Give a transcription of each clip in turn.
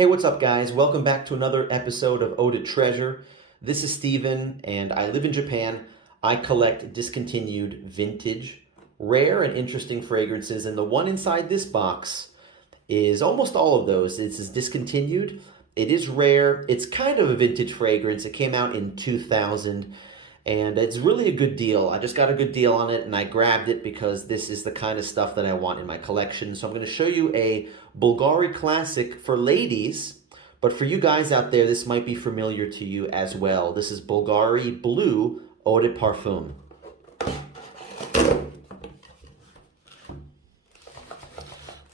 Hey, what's up, guys? Welcome back to another episode of Eau De Treasure. This is Steven, and I live in Japan. I collect discontinued, vintage, rare, and interesting fragrances, and the one inside this box is almost all of those. This is discontinued. It is rare. It's kind of a vintage fragrance. It came out in 2000, and it's really a good deal. I just got a good deal on it, and I grabbed it because this is the kind of stuff that I want in my collection. So I'm going to show you a Bulgari classic for ladies, but for you guys out there, this might be familiar to you as well. This is Bvlgari Blue Eau De Parfum.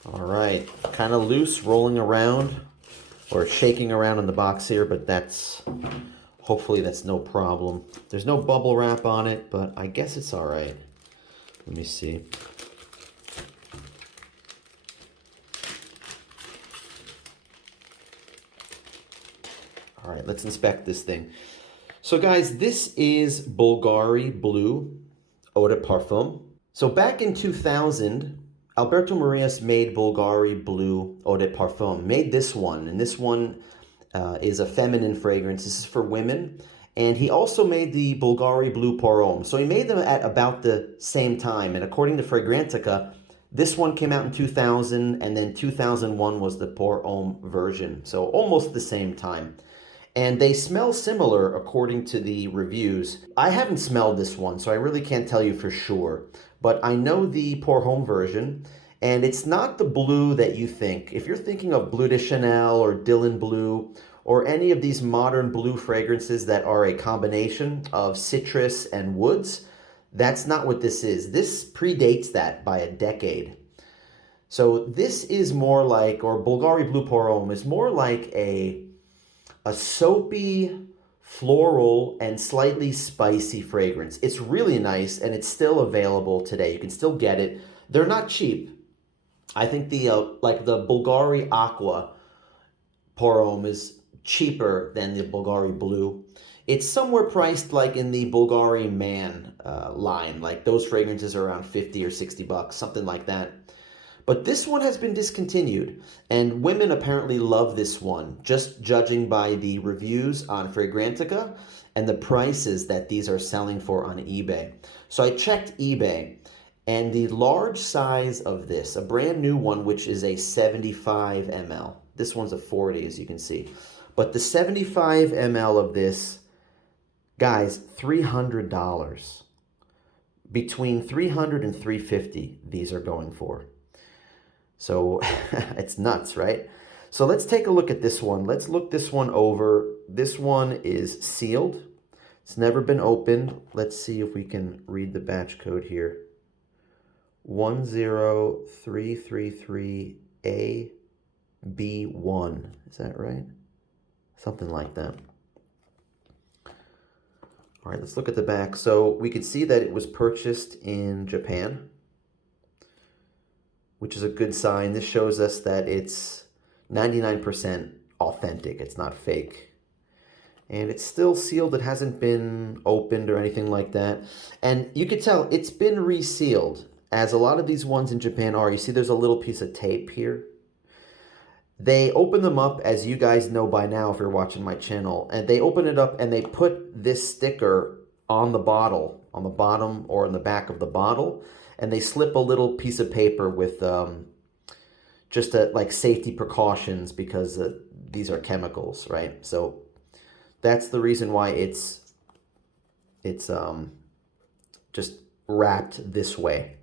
All right, kind of loose, rolling around or shaking around in the box here, but hopefully that's no problem. There's no bubble wrap on it, but I guess it's all right. Let me see. All right, let's inspect this thing. So guys, this is Bvlgari Blue Eau De Parfum. So back in 2000, Alberto Marias made Bvlgari Blue Eau De Parfum, made this one, and this one is a feminine fragrance. This is for women. And he also made the Bvlgari Blue pour homme. So he made them at about the same time. And according to Fragrantica, this one came out in 2000, and then 2001 was the pour homme version. So almost the same time. And they smell similar according to the reviews. I haven't smelled this one, so I really can't tell you for sure. But I know the pour homme version, and it's not the blue that you think. If you're thinking of Bleu de Chanel or Dylan Blue, or any of these modern blue fragrances that are a combination of citrus and woods, that's not what this is. This predates that by a decade. So this is more like, or Bvlgari Blue pour homme is more like a soapy, floral, and slightly spicy fragrance. It's really nice, and it's still available today. You can still get it. They're not cheap. I think the Bulgari Aqua pour homme is cheaper than the Bvlgari Blue. It's somewhere priced like in the Bulgari Man line. Like those fragrances are around 50 or 60 bucks, something like that. But this one has been discontinued, and women apparently love this one, just judging by the reviews on Fragrantica and the prices that these are selling for on eBay. So I checked eBay, and the large size of this, a brand new one, which is a 75 ml. This one's a 40, as you can see. But the 75 ml of this, guys, $300. Between $300 and $350, these are going for. So it's nuts, right? So let's take a look at this one. Let's look this one over. This one is sealed. It's never been opened. Let's see if we can read the batch code here. 10333AB1. Is that right? Something like that. All right, let's look at the back. So we could see that it was purchased in Japan, which is a good sign. This shows us that it's 99% authentic. It's not fake. And it's still sealed. It hasn't been opened or anything like that. And you could tell it's been resealed, as a lot of these ones in Japan are. You see there's a little piece of tape here. They open them up, as you guys know by now if you're watching my channel, and they open it up and they put this sticker on the bottle, on the bottom or in the back of the bottle, and they slip a little piece of paper with just like safety precautions, because these are chemicals, right? So that's the reason why it's just wrapped this way.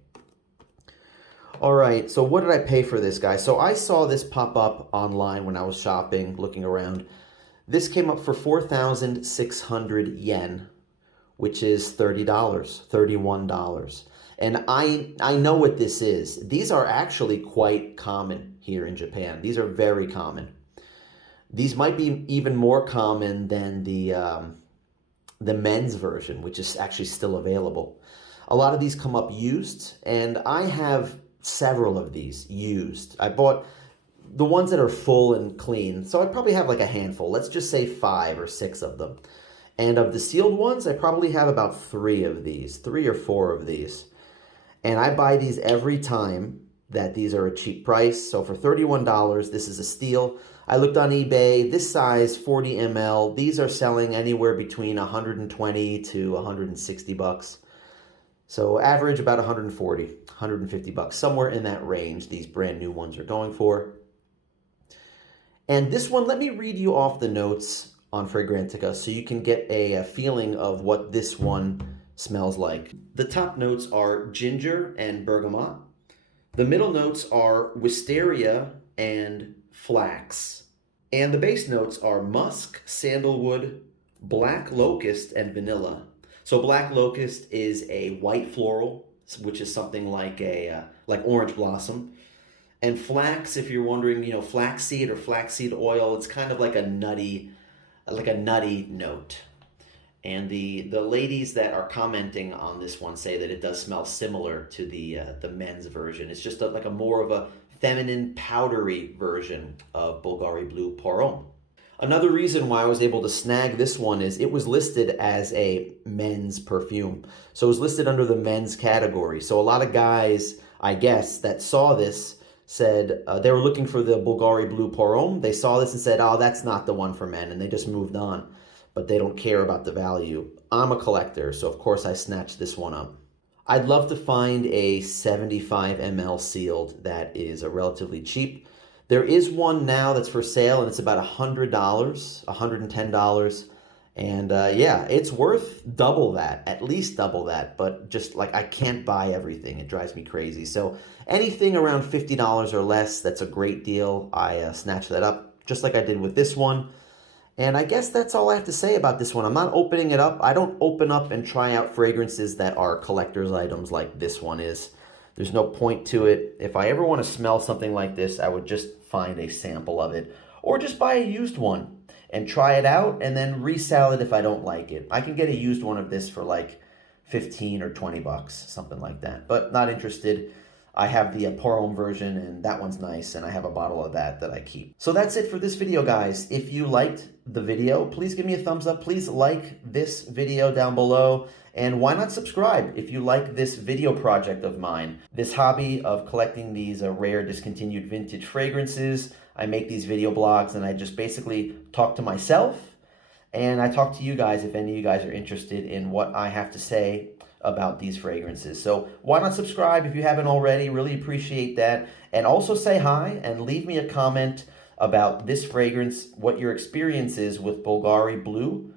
All right, so what did I pay for this, guys? So I saw this pop up online when I was shopping, looking around. This came up for 4,600 yen, which is $30, $31. And I know what this is. These are actually quite common here in Japan. These are very common. These might be even more common than the men's version, which is actually still available. A lot of these come up used, and I have several of these used. I bought the ones that are full and clean, so I probably have like a handful. Let's just say 5 or 6 of them. And of the sealed ones, I probably have about 3 of these, 3 or 4 of these. And I buy these every time that these are a cheap price. So for $31, this is a steal. I looked on eBay, this size 40 ml, these are selling anywhere between 120 to 160 bucks. So average about 140, 150 bucks, somewhere in that range these brand new ones are going for. And this one, let me read you off the notes on Fragrantica so you can get a feeling of what this one smells like. The top notes are ginger and bergamot. The middle notes are wisteria and flax. And the base notes are musk, sandalwood, black locust, and vanilla. So black locust is a white floral, which is something like orange blossom. And flax, if you're wondering, you know, flaxseed or flaxseed oil, it's kind of like a nutty note. And the ladies that are commenting on this one say that it does smell similar to the men's version. It's just like a more of a feminine, powdery version of Bulgari Blue Pour Homme. Another reason why I was able to snag this one is it was listed as a men's perfume. So it was listed under the men's category. So a lot of guys, I guess, that saw this said they were looking for the Bulgari Blue Pour Homme. They saw this and said, oh, that's not the one for men, and they just moved on. But they don't care about the value. I'm a collector, so of course I snatched this one up. I'd love to find a 75 ml sealed that is relatively cheap. There is one now that's for sale, and it's about $100, $110. And yeah, it's worth double that, at least double that. But just like, I can't buy everything. It drives me crazy. So anything around $50 or less, that's a great deal. I snatched that up, just like I did with this one. And I guess that's all I have to say about this one. I'm not opening it up. I don't open up and try out fragrances that are collector's items like this one is. There's no point to it. If I ever want to smell something like this, I would just find a sample of it. Or just buy a used one and try it out and then resell it if I don't like it. I can get a used one of this for like 15 or 20 bucks, something like that. But not interested. I have the Pour Homme version, and that one's nice, and I have a bottle of that I keep. So that's it for this video, guys. If you liked the video, please give me a thumbs up. Please like this video down below, and why not subscribe if you like this video project of mine, this hobby of collecting these rare discontinued vintage fragrances. I make these video blogs, and I just basically talk to myself, and I talk to you guys if any of you guys are interested in what I have to say about these fragrances. So why not subscribe if you haven't already? Really appreciate that. And also say hi and leave me a comment about this fragrance, what your experience is with Bulgari Blue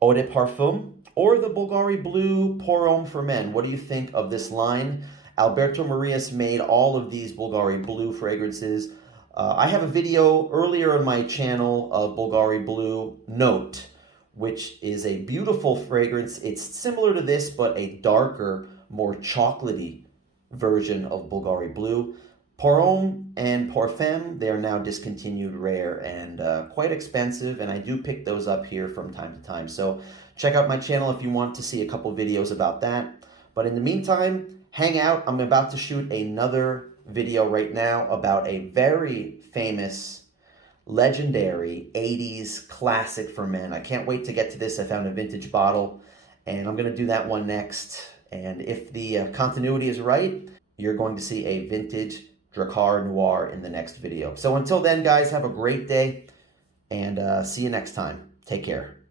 Eau De Parfum or the Bulgari Blue Pour Homme for men. What do you think of this line? Alberto Marias made all of these Bulgari Blue fragrances. I have a video earlier on my channel of Bulgari Blue Note, which is a beautiful fragrance. It's similar to this, but a darker, more chocolatey version of Bulgari Blue. Pour Homme and Parfum, they are now discontinued, rare, and quite expensive, and I do pick those up here from time to time. So check out my channel if you want to see a couple videos about that. But in the meantime, hang out. I'm about to shoot another video right now about a very famous, legendary 80s classic for men. I can't wait to get to this. I found a vintage bottle, and I'm going to do that one next. And if the continuity is right, you're going to see a vintage drakkar noir in the next video. So until then, guys, have a great day, and see you next time. Take care.